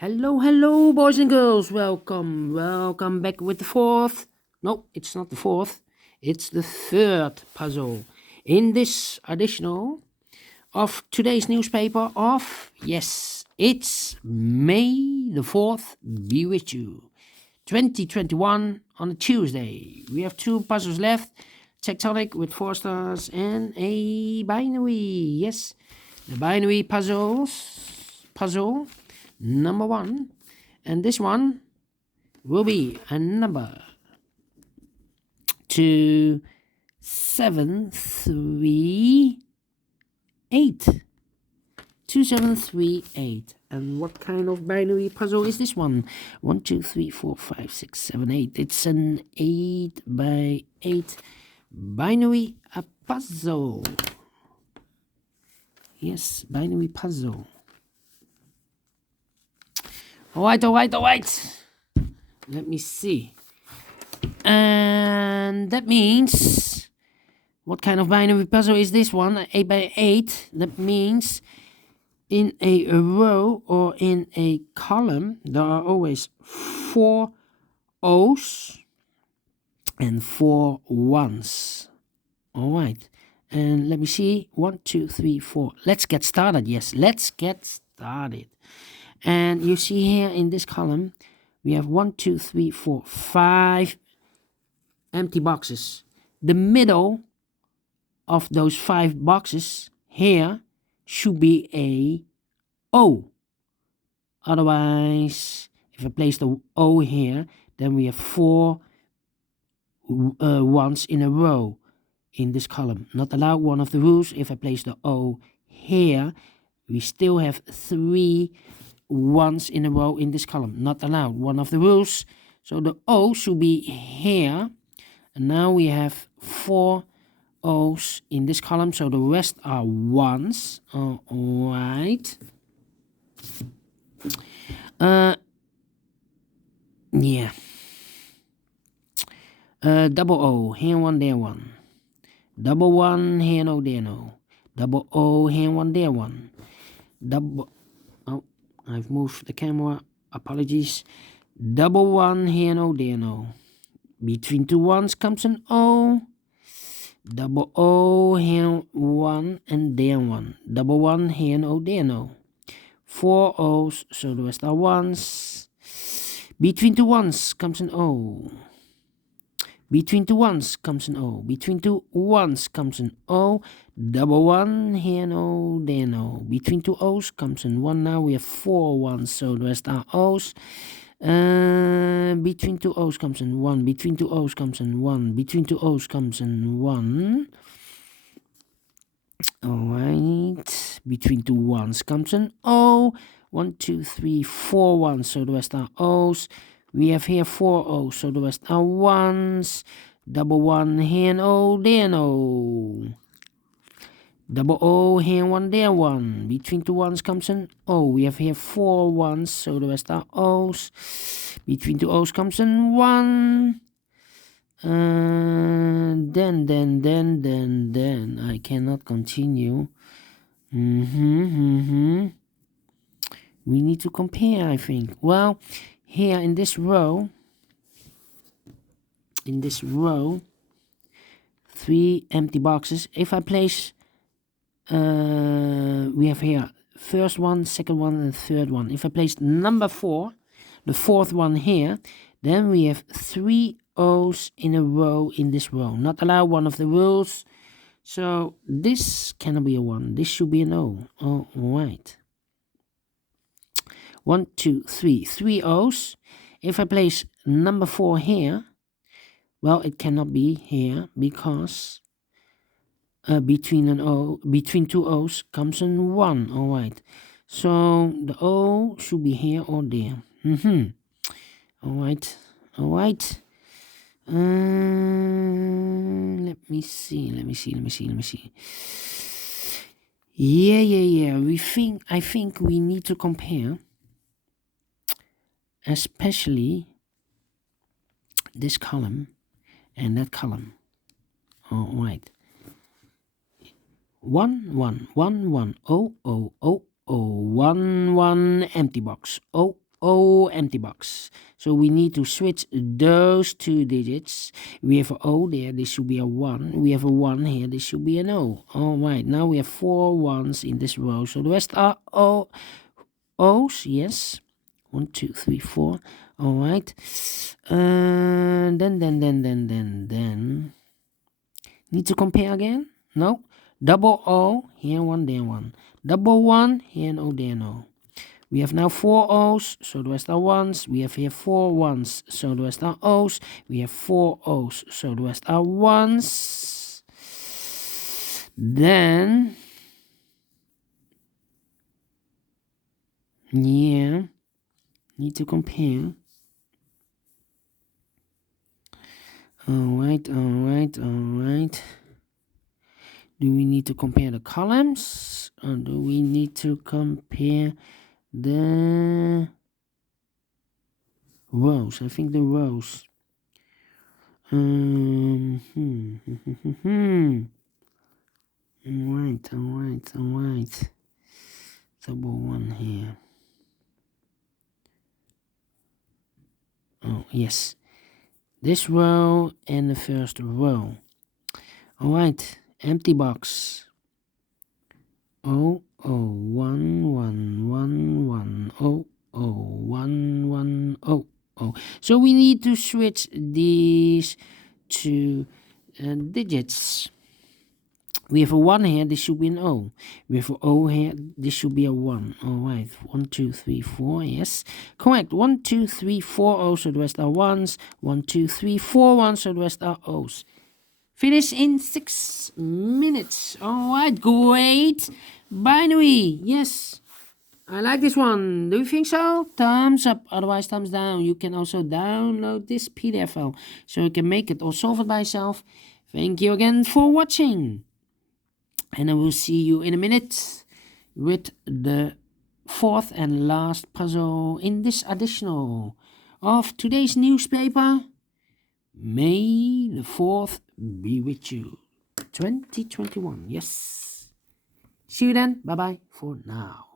Hello, boys and girls. Welcome back with the fourth. No, it's not the fourth. It's the third puzzle in this additional of today's newspaper of, yes, it's May the 4th, be with you. 2021 on a Tuesday. We have two puzzles left. Tectonic with 4 stars and a binary. Yes, the binary puzzle number 1, and this one will be a number 2738. 2738. And what kind of binary puzzle is this one? 1, 2, 3, 4, 5, 6, 7, 8. It's an 8 by 8 binary puzzle. Yes, binary puzzle. All right. Let me see. And that means, what kind of binary puzzle is this one? 8 by 8. That means in a row or in a column, there are always 4 O's and 4 1's. All right. And let me see. 1, 2, 3, 4. Let's get started. Yes, let's get started. And you see here in this column, we have 1, 2, 3, 4, 5 empty boxes. The middle of those 5 boxes here should be a O. Otherwise, if I place the O here, then we have 4 ones in a row in this column. Not allowed. One of the rules. If I place the O here, we still have 3 ones in a row in this column. Not allowed. One of the rules. So the O should be here. And now we have 4 O's in this column. So the rest are ones. All right. Yeah. Double O. Here one, there one. Double 1, here no, there no. Double O, here one, there one. Double... Oh, I've moved the camera. Apologies. Double 1, here no, there no. Between 2 ones comes an O. Double O, here 1 and there 1. Double 1, here no, there no. 4 O's, so the rest are ones. Between 2 ones comes an O. Between 2 ones comes an O. Between 2 ones comes an O. Double 1, here no, there no. Between 2 O's comes an 1. Now we have 4 ones, so the rest are O's. Between 2 O's comes an 1. Between 2 O's comes an 1. Between 2 O's comes an 1. Alright. Between 2 ones comes an O. 1, 2, 3, 4 ones, so the rest are O's. We have here 4 O's, so the rest are ones. Double 1, here no, there no. Double O, here 1, there 1. Between 2 ones comes an O. We have here 4 ones, so the rest are O's. Between 2 O's comes an 1. Then I cannot continue. We need to compare, I think. Well, here in this row, 3 empty boxes. If I place, we have here first one, second one, and third one. If I place number 4, the 4th one here, then we have 3 O's in a row in this row. Not allowed, one of the rules. So this cannot be a 1. This should be an O. All right. 1, 2, 3. 3 O's. If I place number 4 here, well, it cannot be here because between 2 O's comes an 1. All right. So the O should be here or there. All right. Let me see. Yeah. I think we need to compare, especially this column and that column. All right. 1, 1, 1, 1, 0, 0, 0, 0, 1, 1, empty box. 0, O empty box. So we need to switch those two digits. We have an O there, this should be a 1. We have a 1 here, this should be an O. Alright, now we have 4 ones in this row. So the rest are O's, yes. 1, 2, 3, 4. Alright. Then. Need to compare again? No. Double O, here 1, there 1. Double 1, here no, there no. We have now 4 O's, so the rest are 1s. We have here 4 1s, so the rest are O's. We have 4 O's, so the rest are 1s. Then, yeah, need to compare. Alright. Do we need to compare the columns? Or do we need to compare the rows? I think the rows. Alright. Double 1 here. Oh, yes. This row and the first row. Alright, empty box. 1. So we need to switch these two digits. We have a 1 here, this should be an O. We have an O here, this should be a 1. Alright, 1, 2, 3, 4, yes. Correct, 1, 2, 3, 4 O's, so the rest are 1s. 1, 2, 3, 4 1s, so the rest are O's. Finish in 6 minutes. Alright, great. Binary, yes. I like this one. Do you think so? Thumbs up, otherwise thumbs down. You can also download this PDF file so you can make it or solve it by yourself. Thank you again for watching. And I will see you in a minute with the 4th and last puzzle in this additional of today's newspaper. May the 4th be with you. 2021, yes. See you then. Bye-bye for now.